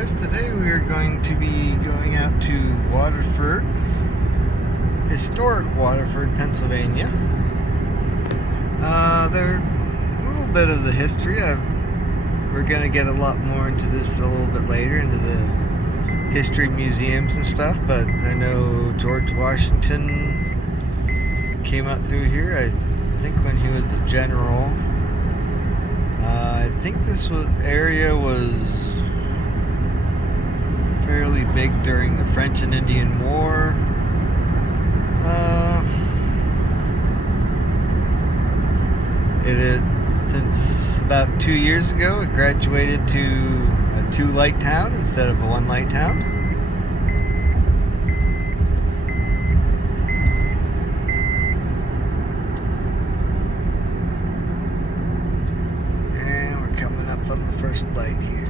guys, today we are going to be going out to Waterford, historic Waterford, Pennsylvania. There's a little bit of the history. We're going to get a lot more into this a little bit later, into the history museums and stuff, but I know George Washington came out through here, I think when he was a general. I think this area was fairly big during the French and Indian War. It is, since about 2 years ago, it graduated to a 2-light town instead of a 1-light town. And we're coming up on the first light here.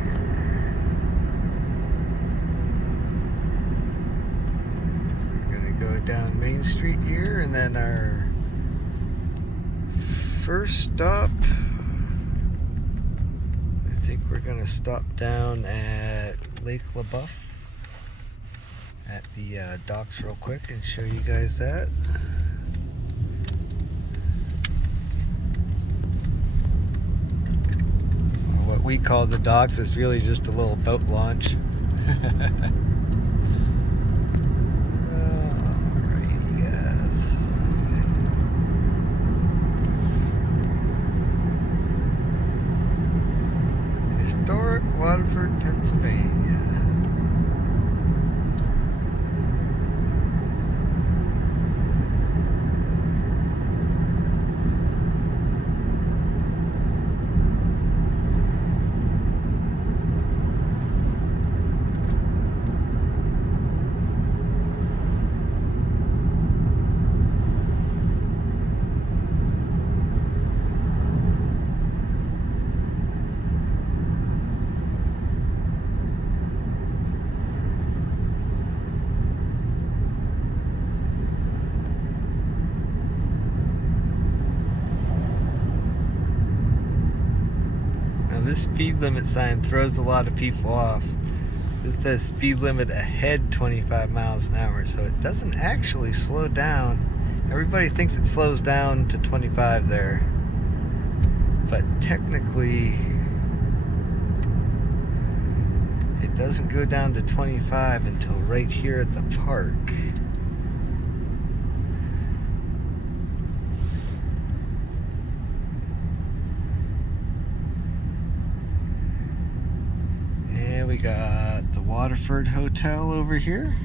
Go down Main Street here, and then our first stop, I think we're gonna stop down at Lake LaBeouf at the docks real quick and show you guys that. What we call the docks is really just a little boat launch. Historic Waterford, Pennsylvania. This speed limit sign throws a lot of people off. This says speed limit ahead 25 miles an hour, so it doesn't actually slow down. Everybody thinks it slows down to 25 there, but technically it doesn't go down to 25 until right here at the park. We got the Waterford Hotel over here.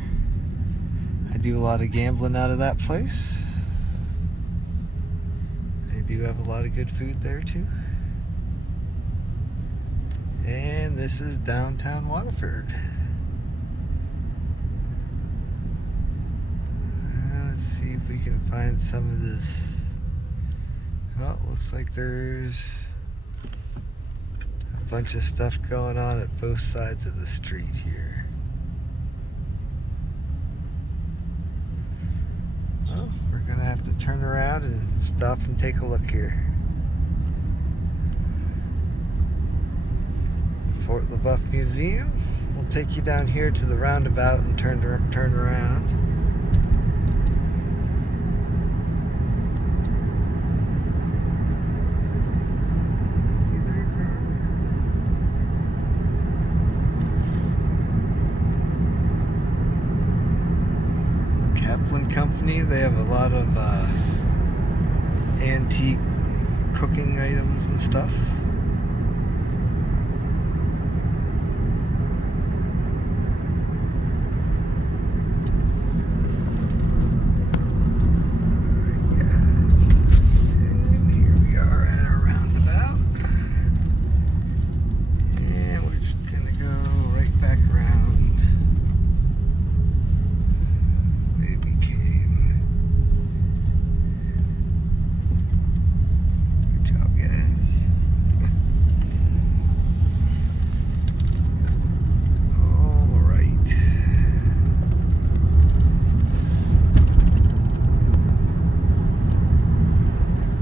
I do a lot of gambling out of that place. They do have a lot of good food there too. And this is downtown Waterford. Let's see if we can find some of this. Oh, it looks like there's bunch of stuff going on at both sides of the street here. Well, we're gonna have to turn around and stop and take a look here. The Fort LaBeouf Museum. We'll take you down here to the roundabout and turn around. Company, they have a lot of antique cooking items and stuff. Alright guys, and here we are at our roundabout, and we're just gonna go right back around.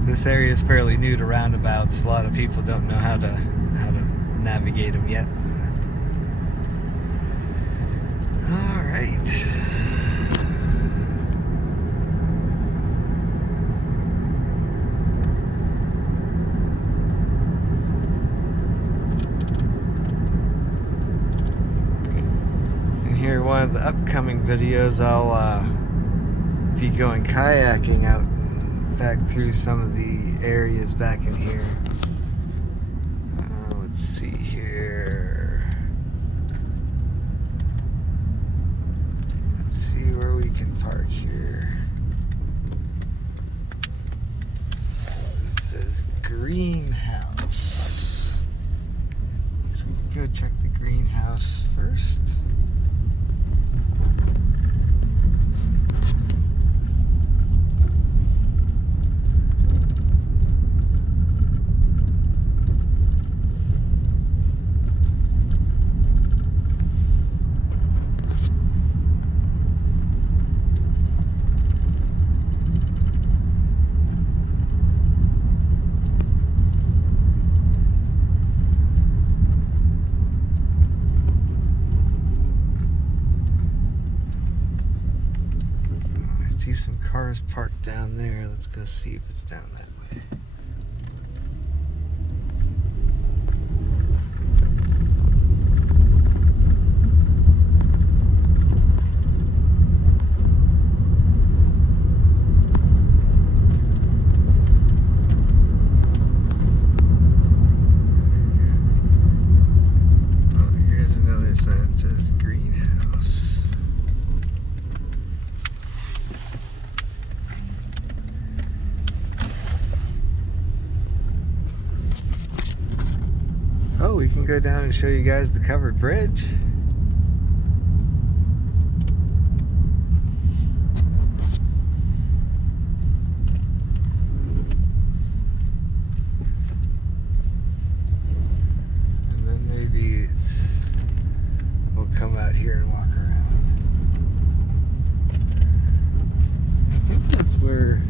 This area is fairly new to roundabouts. A lot of people don't know how to navigate them yet. And here, one of the upcoming videos, I'll be going kayaking out back through some of the areas back in here. Let's see here. Let's see where we can park here. This says greenhouse. So we can go check the greenhouse first. See some cars parked down there. Let's go see if it's down that way. Oh, here's another sign that says greenhouse. Oh, we can go down and show you guys the covered bridge. And then maybe we'll come out here and walk around. I think that's where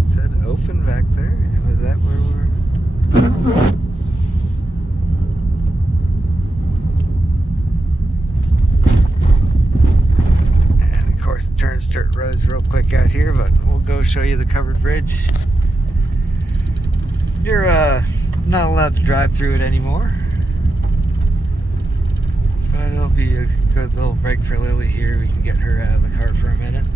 it said open back there. Was that where we're... And of course it turns dirt roads real quick out here, but we'll go show you the covered bridge. You're not allowed to drive through it anymore, but it'll be a good little break for Lily here. We can get her out of the car for a minute.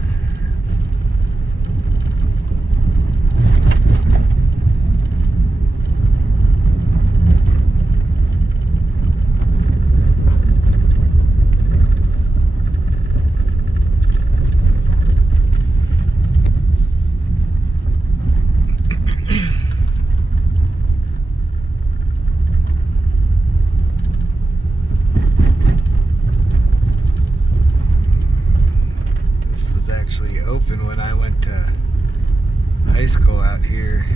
Actually open when I went to high school out here,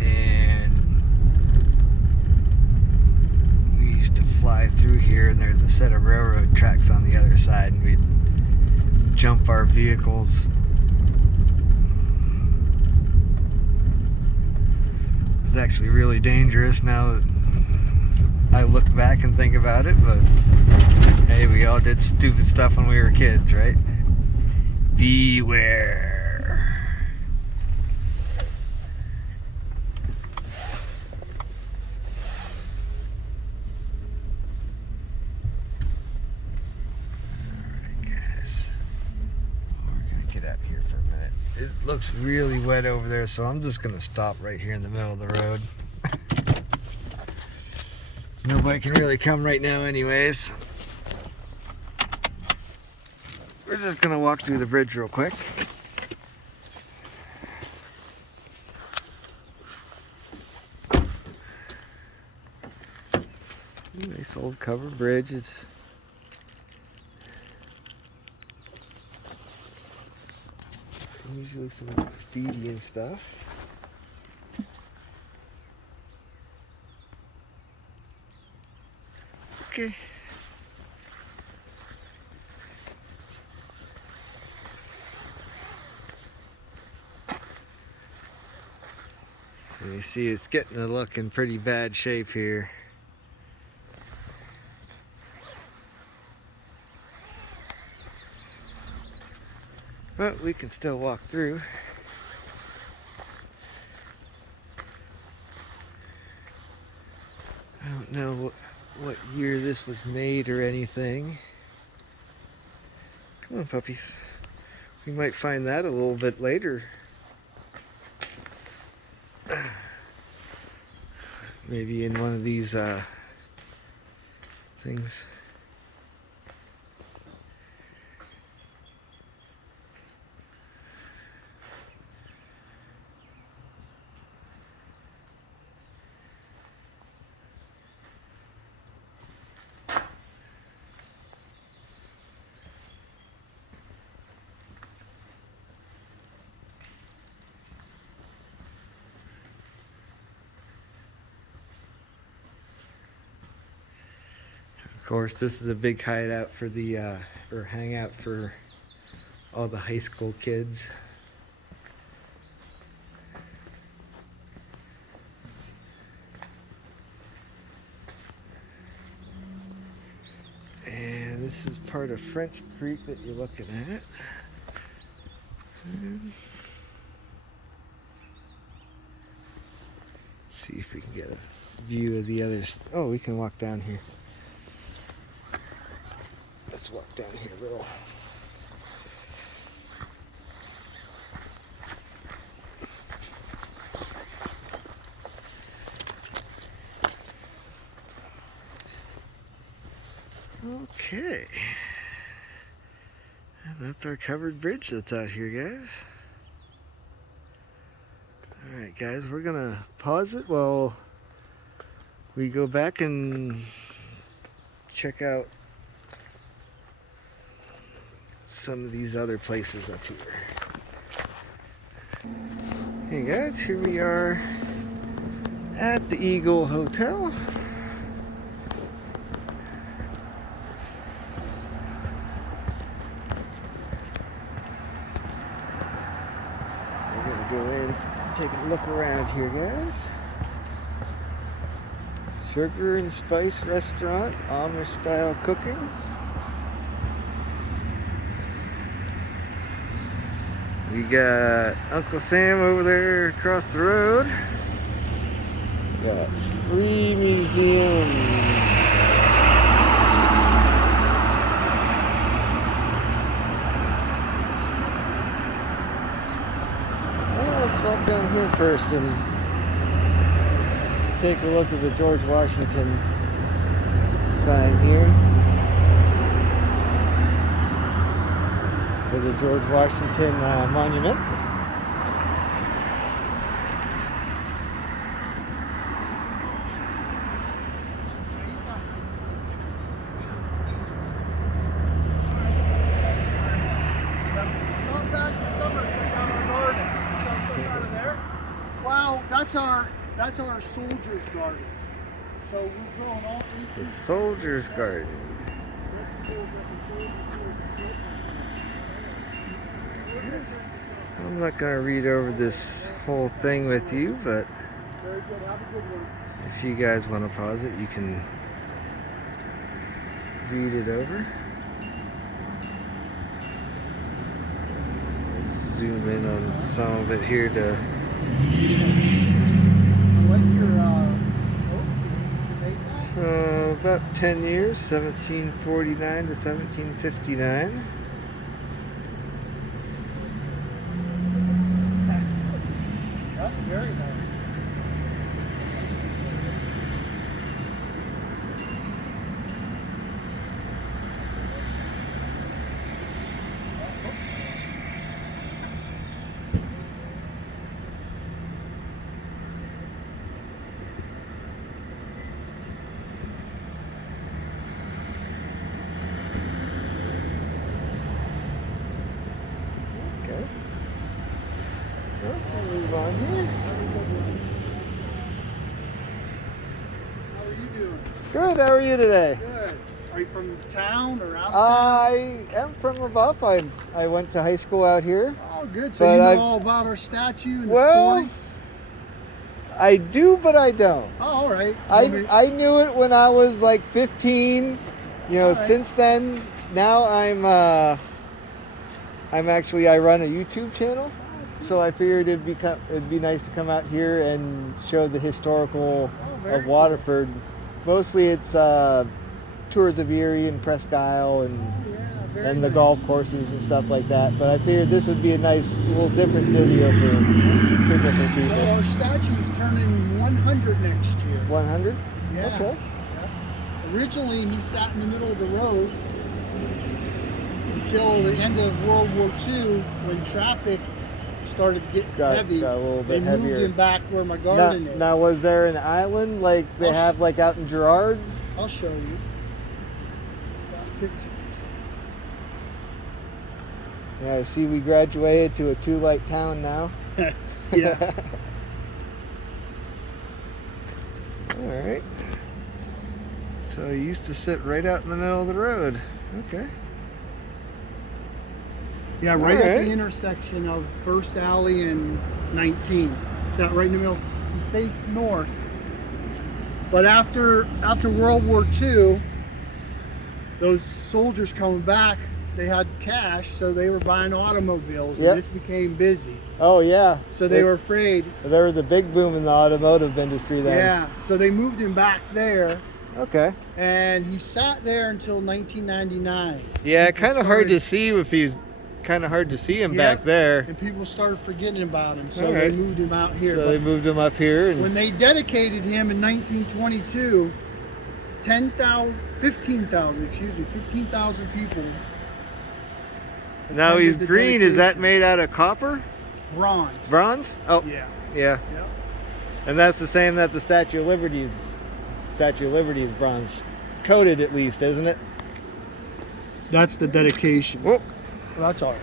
and we used to fly through here, and there's a set of railroad tracks on the other side, and we'd jump our vehicles. It was actually really dangerous now that I look back and think about it, but hey, we all did stupid stuff when we were kids, right? Beware. Alright guys, we're gonna get out here for a minute. It looks really wet over there, so I'm just gonna stop right here in the middle of the road. Nobody can really come right now anyways. We're just gonna walk through the bridge real quick. Nice old covered bridge. It's usually some graffiti and stuff. Okay. And you see it's getting to look in pretty bad shape here. But we can still walk through. I don't know what year this was made or anything. Come on, puppies. We might find that a little bit later. Maybe in one of these things. Of course, this is a big hideout for the, or hangout for all the high school kids. And this is part of French Creek that you're looking at. See if we can get a view of the others. Oh, we can walk down here. Let's walk down here a little. Okay. And that's our covered bridge that's out here, guys. Alright, guys, we're gonna pause it while we go back and check out some of these other places up here. Hey guys, here we are at the Eagle Hotel. We're gonna go in, take a look around here, guys. Sugar and Spice Restaurant, Amish style cooking. We got Uncle Sam over there across the road. We got Free Museum. Well, let's walk down here first and take a look at the George Washington sign here. The George Washington Monument. Wow, that's our soldier's garden. So we're growing all the soldier's garden. I'm not going to read over this whole thing with you, but if you guys want to pause it, you can read it over. Zoom in on some of it here to... about 10 years, 1749 to 1759. Very nice. Okay. Well, we'll move on here. How are you doing? Good, how are you today? Good. Are you from town or out of town? I am from above. I went to high school out here. Oh, good. So But you know I've- all about our statue and the Well, story? I do, but I don't. Oh, all right. I knew it when I was like 15. You know, All right. since then, now I'm I run a YouTube channel, so I figured it'd be nice to come out here and show the historical very of Waterford. Mostly it's tours of Erie and Presque Isle and very the nice. golf courses and stuff like that. But I figured this would be a nice little different video for different people. Well, our statue's turning 100 next year. 100? Yeah. Okay. Yeah. Originally, he sat in the middle of the road until the end of World War II, when traffic started to get heavy. Got a little bit they heavier. moved him back where my garden is. Now, was there an island like they have like out in Girard? I'll show you. Got pictures. Yeah, I see we graduated to a 2-light town now. Yeah. All right. So he used to sit right out in the middle of the road. Okay. Yeah, right at the intersection of First Alley and 19. Sat right in the middle. He faced north. But after World War II, those soldiers coming back, they had cash, so they were buying automobiles, and this became busy. Oh yeah. So they were afraid. There was a big boom in the automotive industry then. Yeah. So they moved him back there. Okay. And he sat there until 1999. Yeah, kind of hard to see if he's kind of hard to see him back there. And people started forgetting about him, so they moved him out here. So they moved him up here. And when they dedicated him in 1922, 15,000 people. Now he's green. Is that made out of copper? Bronze. Bronze? Oh. Yeah. Yeah. Yep. And that's the same that the Statue of Liberty is bronze. Coated at least, isn't it? That's the dedication. Whoop. Well, that's all right.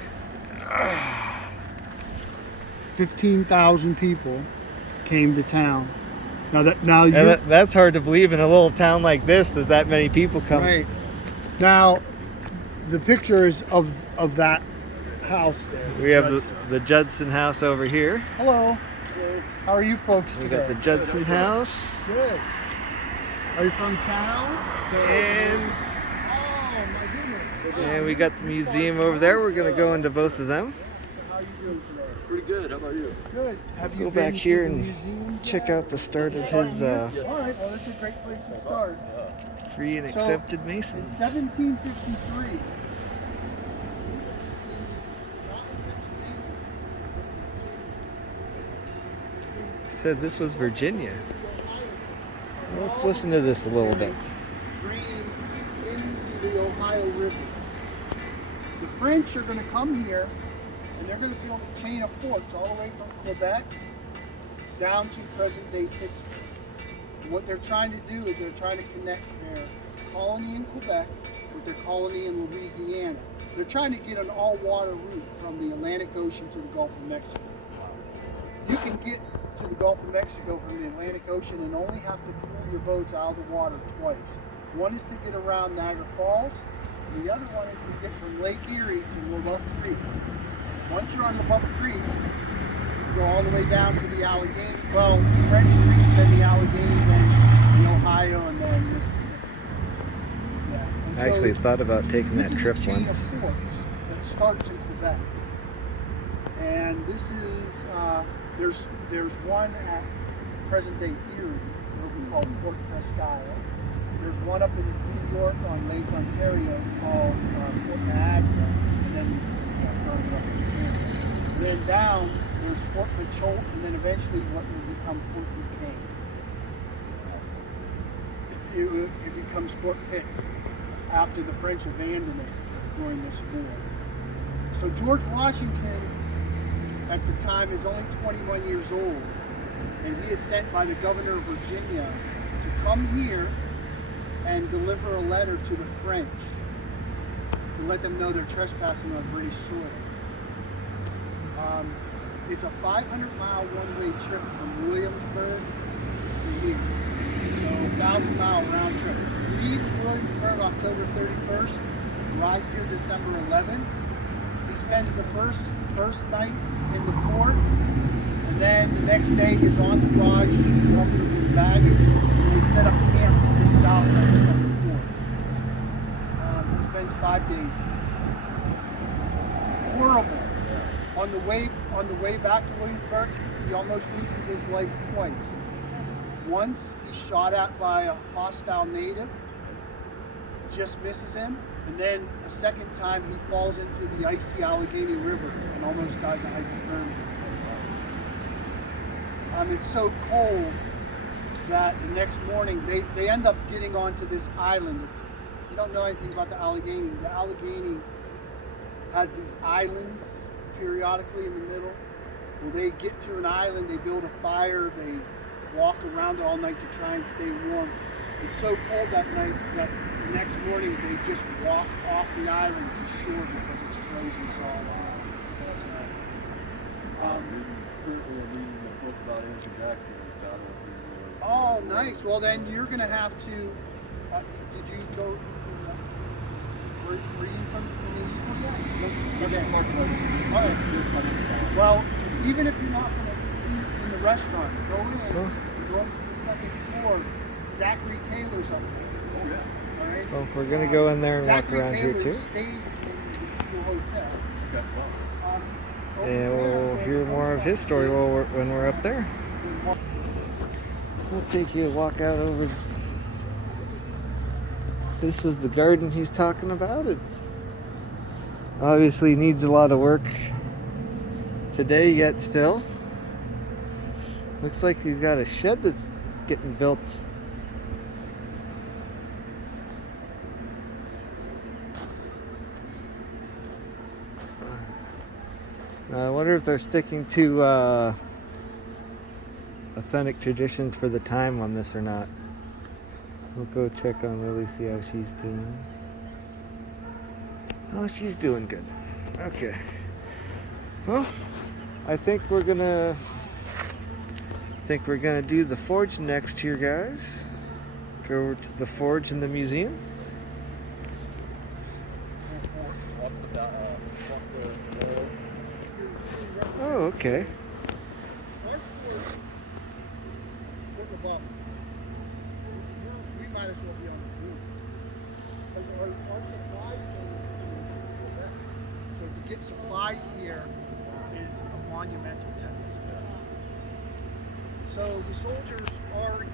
15,000 people came to town. That's hard to believe in a little town like this that many people come. Right. Now, the picture is of that house there. We have the Judson house over here. Hello. How are you folks today? We got the Judson house. Good. Are you from town? And oh my goodness. And we got the museum over there. We're going to go into both of them. So how are you doing today? Pretty good. How about you? Good. Have you Go been back to here the and museum check yet? out the start of his All right. Well, that's a great place to start. free and accepted Masons. In 1753. Said this was Virginia. Let's listen to this a little bit. Drain into the Ohio River. The French are going to come here, and they're going to build a chain of forts all the way from Quebec down to present-day Pittsburgh. And what they're trying to do is they're trying to connect their colony in Quebec with their colony in Louisiana. They're trying to get an all-water route from the Atlantic Ocean to the Gulf of Mexico. You can get to the Gulf of Mexico from the Atlantic Ocean and only have to pull your boats out of the water twice. One is to get around Niagara Falls, and the other one is to get from Lake Erie to LaBeouf Creek. Once you're on LaBeouf Creek, you go all the way down to the Allegheny, French Creek, then the Allegheny, then the Ohio, and then Mississippi. Yeah. I actually thought about taking that trip This is a chain once. of forts that starts in Quebec. And this is, there's one at present-day Erie, what we call Fort Presque Isle. There's one up in New York on Lake Ontario called Fort Niagara, and then further up in Canada. And then down, there's Fort Pacholt, and then eventually what will become Fort Duquesne. It becomes Fort Pitt after the French abandoned it during this war. So George Washington at the time is only 21 years old, and he is sent by the governor of Virginia to come here and deliver a letter to the French to let them know they're trespassing on British soil. It's a 500-mile one-way trip from Williamsburg to here, so a 1,000-mile round trip. Leaves Williamsburg October 31st, arrives here December 11th. He spends the first night in the fort, and then the next day his entourage comes with his baggage, and they set up camp just south of the fort. He spends 5 days. Horrible on the way back to Williamsburg, he almost loses his life twice. Once he's shot at by a hostile native, just misses him, and then a second time he falls into the icy Allegheny River and almost dies of hypothermia. It's so cold that the next morning they end up getting onto this island. If you don't know anything about the Allegheny has these islands periodically in the middle. Well, they get to an island, they build a fire, they walk around it all night to try and stay warm. It's so cold that night that the next morning they just walk off the island to shore because it's frozen solid. Oh, nice. Well, then you're going to have to. Did you go? Were you from the Eagle? Okay. All right. Well, even if you're not going to eat in the restaurant, go in. Go up to the second floor. Zachary Taylor's up there. Oh yeah. All right. Well, we're gonna go in there and walk around here too. Stays in the hotel. And we'll hear more of his story when we're up there. We'll take you a walk out over. This was the garden he's talking about. It's obviously needs a lot of work today yet still. Looks like he's got a shed that's getting built. I wonder if they're sticking to authentic traditions for the time on this or not. We'll go check on Lily, see how she's doing. Oh, she's doing good. Okay. Well, I think we're gonna do the forge next here, guys. Go over to the forge in the museum. Oh, okay. We might as well be on the roof. Our supplies are so to get supplies here is a monumental task. So the soldiers are